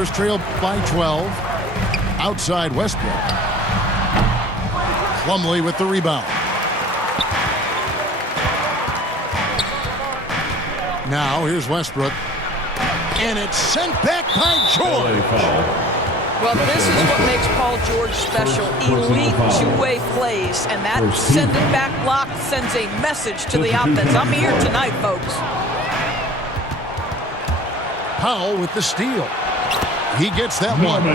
Clippers trail by 12. Outside Westbrook. Plumlee with the rebound. Now here's Westbrook. And it's sent back by George. Well, this is what makes Paul George special. Elite two-way plays, and that send-it-back block sends a message to the offense. I'm here tonight, folks. Powell with the steal. He gets that one.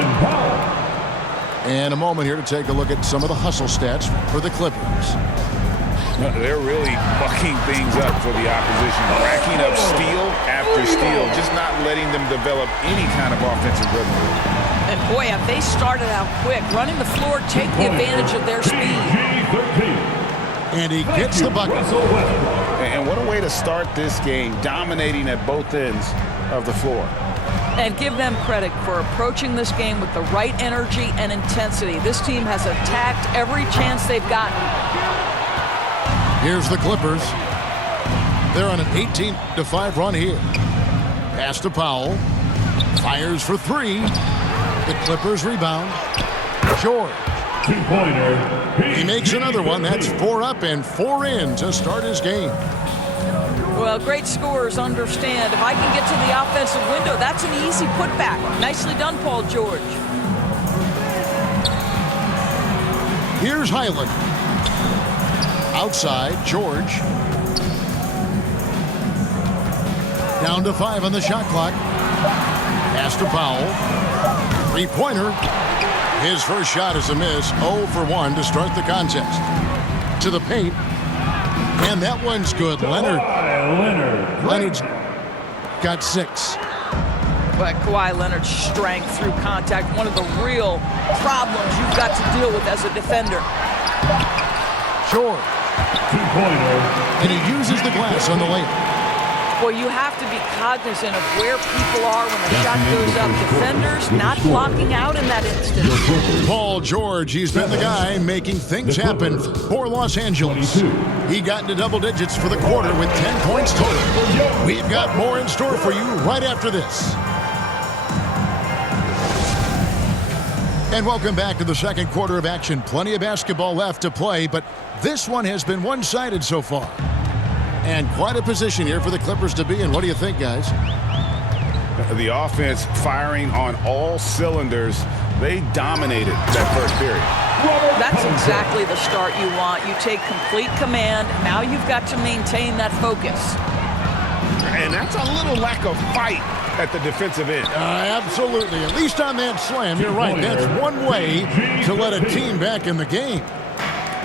And a moment here to take a look at some of the hustle stats for the Clippers. They're really mucking things up for the opposition, racking up steal after steal, just not letting them develop any kind of offensive rhythm. And boy, have they started out quick, running the floor, taking advantage of their speed. And he gets the bucket. And what a way to start this game, dominating at both ends of the floor. And give them credit for approaching this game with the right energy and intensity. This team has attacked every chance they've gotten. Here's the Clippers. They're on an 18-5 run here. Pass to Powell. Fires for three. The Clippers rebound. George. Two-pointer. He makes another one. That's 4 up and 4 in to start his game. Well, great scorers understand if I can get to the offensive window, that's an easy putback. Nicely done, Paul George. Here's Highland. Outside, George. Down to 5 on the shot clock. Pass to Powell. Three-pointer. His first shot is a miss. 0 for 1 to start the contest. To the paint. And that one's good. Leonard's got 6. But Kawhi Leonard's strength through contact, one of the real problems you've got to deal with as a defender. George. Two-pointer. And he uses the glass on the layup. Well, you have to be cognizant of where people are when the shot goes up. Defenders not blocking out in that instance. Paul George, he's been the guy making things happen for Los Angeles. He got into double digits for the quarter with 10 points total. We've got more in store for you right after this. And welcome back to the second quarter of action. Plenty of basketball left to play, but this one has been one-sided so far. And quite a position here for the Clippers to be in. What do you think, guys? The offense firing on all cylinders. They dominated that first period. That's exactly the start you want. You take complete command. Now you've got to maintain that focus. And that's a little lack of fight at the defensive end. Absolutely. At least on that slam, you're right. That's one way to let a team back in the game.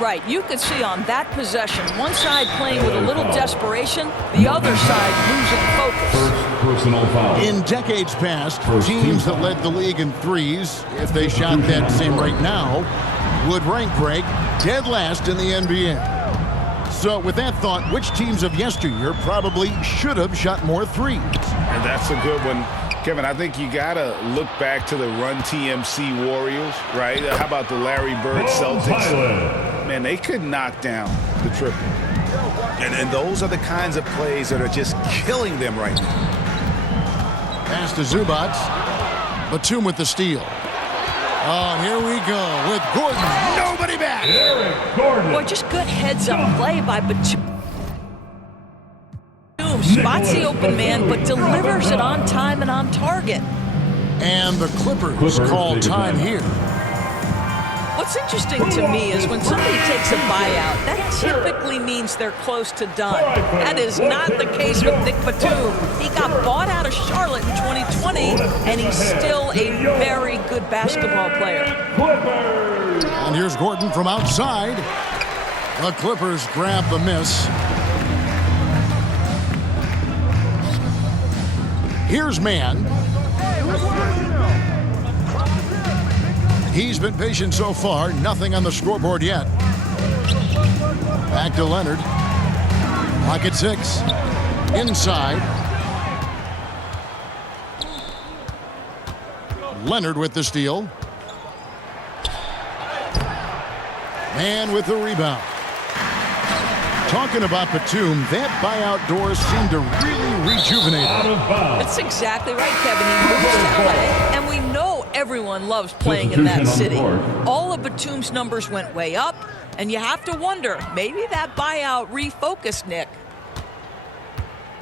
Right, you could see on that possession, one side playing with a little desperation, the other side losing focus. First personal foul. In decades past, teams that led the league in threes, if they shot that same rate now, would rank Greg dead last in the NBA. So with that thought, which teams of yesteryear probably should have shot more threes? And that's a good one. Kevin, I think you got to look back to the Run TMC Warriors, right? How about the Larry Bird Celtics? Man, they could knock down the triple. And those are the kinds of plays that are just killing them right now. Pass to Zubac. Batum with the steal. Oh, here we go with Gordon. Nobody back. Eric Gordon. Boy, just good heads-up play by Batum. Spots the open man, but delivers it on time and on target. And the Clippers call time here. What's interesting to me is when somebody takes a buyout, that typically means they're close to done. That is not the case with Nick Batum. He got bought out of Charlotte in 2020, and he's still a very good basketball player. And here's Gordon from outside. The Clippers grab the miss. Here's Mann. He's been patient so far. Nothing on the scoreboard yet. Back to Leonard. Clock at 6. Inside. Leonard with the steal. Mann with the rebound. Talking about Batum, that buyout door seemed to really rejuvenate him. That's exactly right, Kevin. He moves to LA, and we Everyone loves playing in that city. Substitution on the court. All of Batum's numbers went way up, and you have to wonder, maybe that buyout refocused Nick.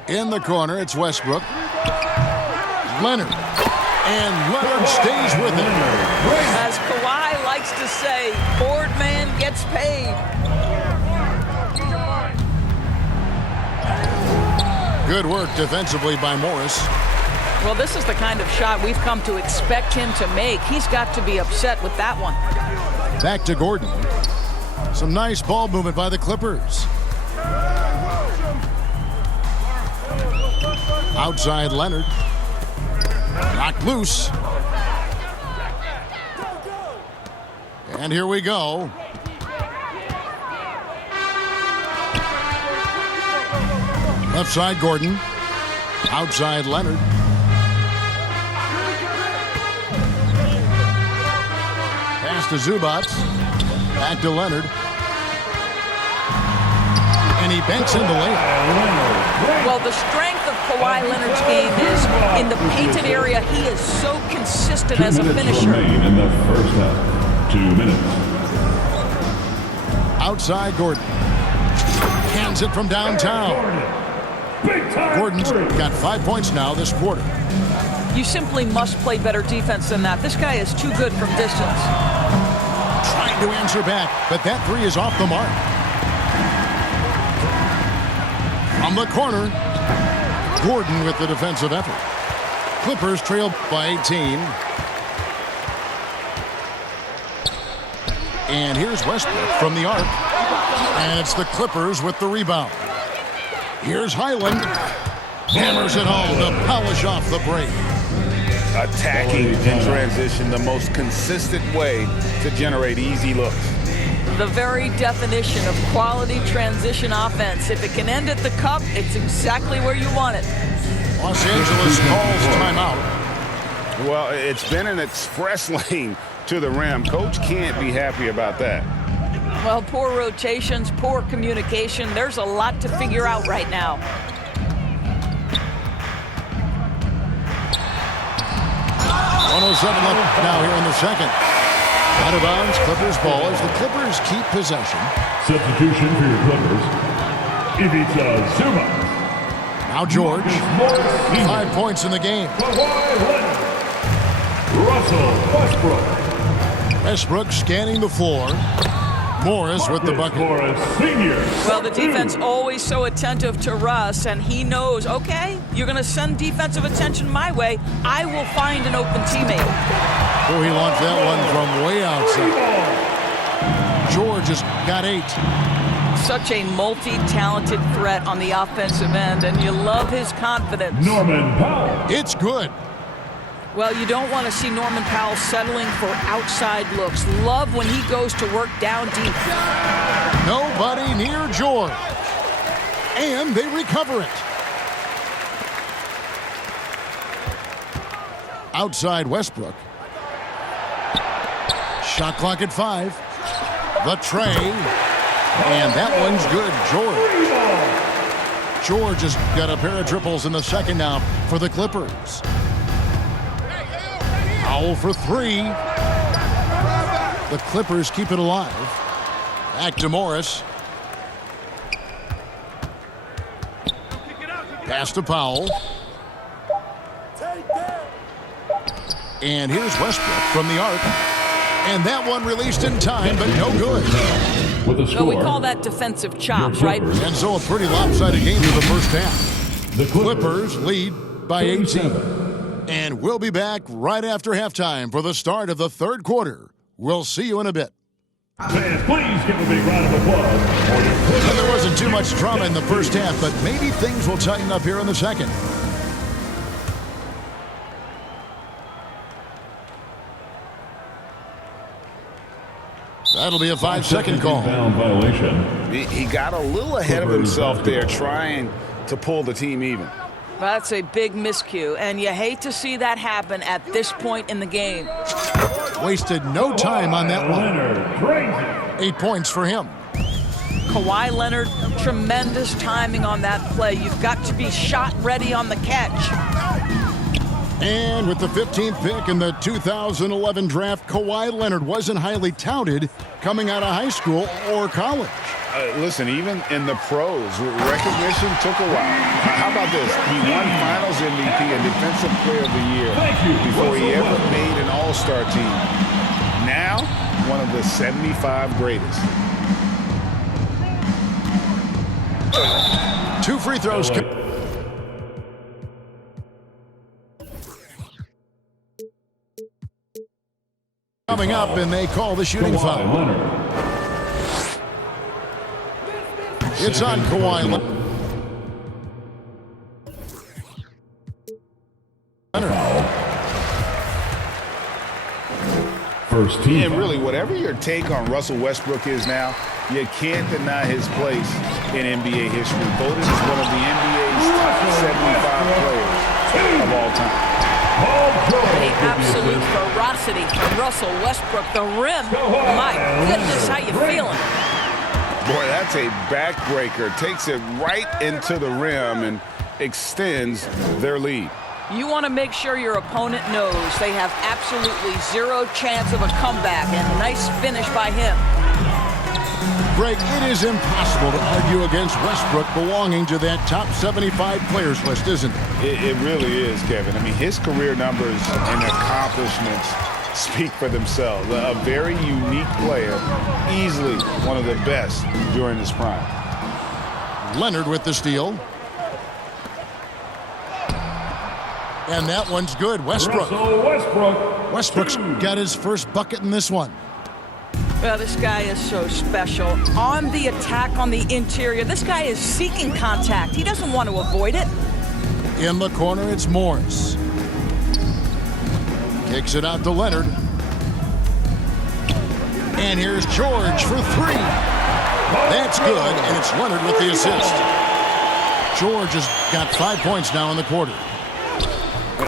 In the corner, it's Westbrook. Leonard. And Leonard stays with it. As Kawhi likes to say, board man gets paid. Good work defensively by Morris. Well, this is the kind of shot we've come to expect him to make. He's got to be upset with that one. Back to Gordon. Some nice ball movement by the Clippers. Outside Leonard. Knocked loose. And here we go. Left side Gordon. Outside Leonard. Pass to Zubac. Back to Leonard. And he banks in the layup. Well, the strength of Kawhi Leonard's game is in the painted area. He is so consistent as a 2 minutes finisher. remain in the first half. 2 minutes. Outside Gordon. Hands it from downtown. Gordon's got 5 points now this quarter. You simply must play better defense than that. This guy is too good from distance. Trying to answer back, but that three is off the mark. From the corner, Gordon with the defensive effort. Clippers trail by 18. And here's Westbrook from the arc. And it's the Clippers with the rebound. Here's Highland. Hammers it home to polish off the break. Attacking in transition, the most consistent way to generate easy looks. The very definition of quality transition offense. If it can end at the cup, it's exactly where you want it. Los Angeles calls timeout. Well, it's been an express lane to the rim. Coach can't be happy about that. Well, poor rotations, poor communication. There's a lot to figure out right now. .107 left now here in the second. Out of bounds, Clippers ball as the Clippers keep possession. Substitution for your Clippers. Ivica Zubac. Now George. Morris Sr. 5 points in the game. Kawhi Leonard. Russell Westbrook. Westbrook scanning the floor. Morris with the bucket. Morris Sr. Well, the defense always so attentive to Russ, and he knows, okay, you're going to send defensive attention my way. I will find an open teammate. Oh, he launched that one from way outside. George has got 8. Such a multi-talented threat on the offensive end, and you love his confidence. Norman Powell. It's good. Well, you don't want to see Norman Powell settling for outside looks. Love when he goes to work down deep. Nobody near George. And they recover it. Outside Westbrook. Shot clock at 5. The tray. And that one's good. George has got a pair of triples in the second now for the Clippers. Powell for 3. The Clippers keep it alive. Back to Morris. Pass to Powell. And here's Westbrook from the arc. And that one released in time, but no good. With a So score. we call that defensive chops, right? And so a pretty lopsided game through the first half. The Clippers lead by 18. 37. And we'll be back right after halftime for the start of the third quarter. We'll see you in a bit. Fans, please give a big round of applause for your Clippers. And there wasn't too much drama in the first half, but maybe things will tighten up here in the second. That'll be a 5-second call. Down violation. He got a little ahead of himself there, trying to pull the team even. That's a big miscue, and you hate to see that happen at this point in the game. Wasted no time on that one. Leonard, crazy. 8 points for him. Kawhi Leonard, tremendous timing on that play. You've got to be shot ready on the catch. And with the 15th pick in the 2011 draft, Kawhi Leonard wasn't highly touted coming out of high school or college. Listen, even in the pros, recognition took a while. How about this? He won Finals MVP and Defensive Player of the Year before he ever made an All-Star team. Now, one of the 75 greatest. 2 free throws. Coming up, and they call the shooting foul. It's on Kawhi Leonard. First team. And really, whatever your take on Russell Westbrook is now, you can't deny his place in NBA history. Voted as one of the NBA's top 75 players of all time. The absolute ferocity from Russell Westbrook. The rim. My goodness, how you feeling? Boy, that's a backbreaker. Takes it right into the rim and extends their lead. You want to make sure your opponent knows they have absolutely zero chance of a comeback, and nice finish by him. Greg, it is impossible to argue against Westbrook belonging to that top 75 players list, isn't it? It really is, Kevin. I mean, his career numbers and accomplishments speak for themselves. A very unique player, easily one of the best during his prime. Leonard with the steal. And that one's good. Westbrook. Westbrook's got his first bucket in this one. Well, this guy is so special. On the attack on the interior, this guy is seeking contact. He doesn't want to avoid it. In the corner, it's Morris. Kicks it out to Leonard. And here's George for 3. That's good, and it's Leonard with the assist. George has got 5 points now in the quarter.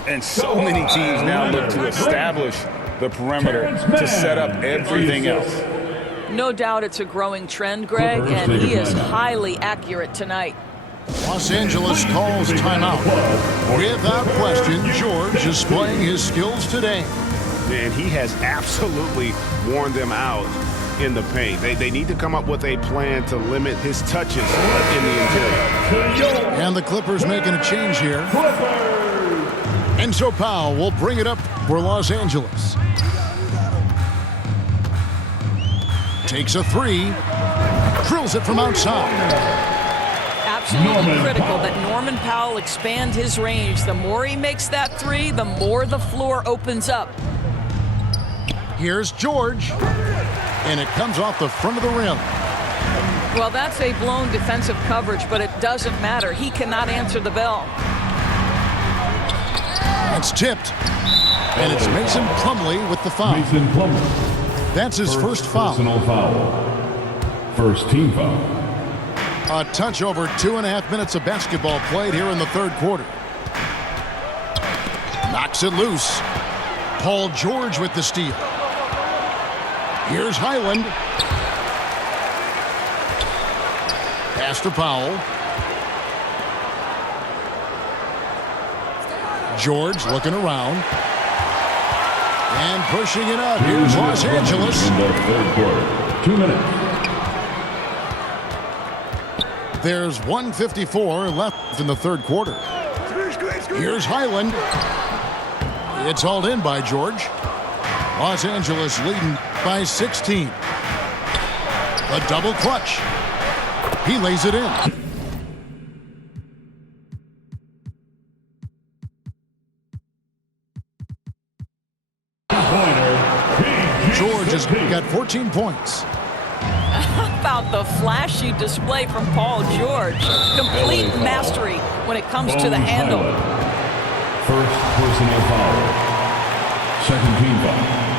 And so many teams now look to establish the perimeter to set up everything else. No doubt it's a growing trend, Greg, and he is highly accurate tonight. Los Angeles calls timeout. Without question, George is playing his skills today. And he has absolutely worn them out in the paint. They need to come up with a plan to limit his touches in the interior. And the Clippers making a change here. Enzo Powell will bring it up for Los Angeles. Takes a 3. Drills it from outside. Absolutely critical that Norman Powell expand his range. The more he makes that 3, the more the floor opens up. Here's George. And it comes off the front of the rim. Well, that's a blown defensive coverage, but it doesn't matter. He cannot answer the bell. It's tipped. And it's Mason Plumlee with the foul. Mason Plumlee. That's his first foul. Personal foul. First team foul. A touch over 2.5 minutes of basketball played here in the third quarter. Knocks it loose. Paul George with the steal. Here's Highland. Pass to Powell. George looking around. And pushing it up. Here's Los Angeles. In the third quarter. 2 minutes. There's 1:54 left in the third quarter. Here's Highland. It's hauled in by George. Los Angeles leading by 16. A double clutch. He lays it in. George has got 14 points. About the flashy display from Paul George. Complete mastery when it comes to the handle. First personal foul. Second team foul.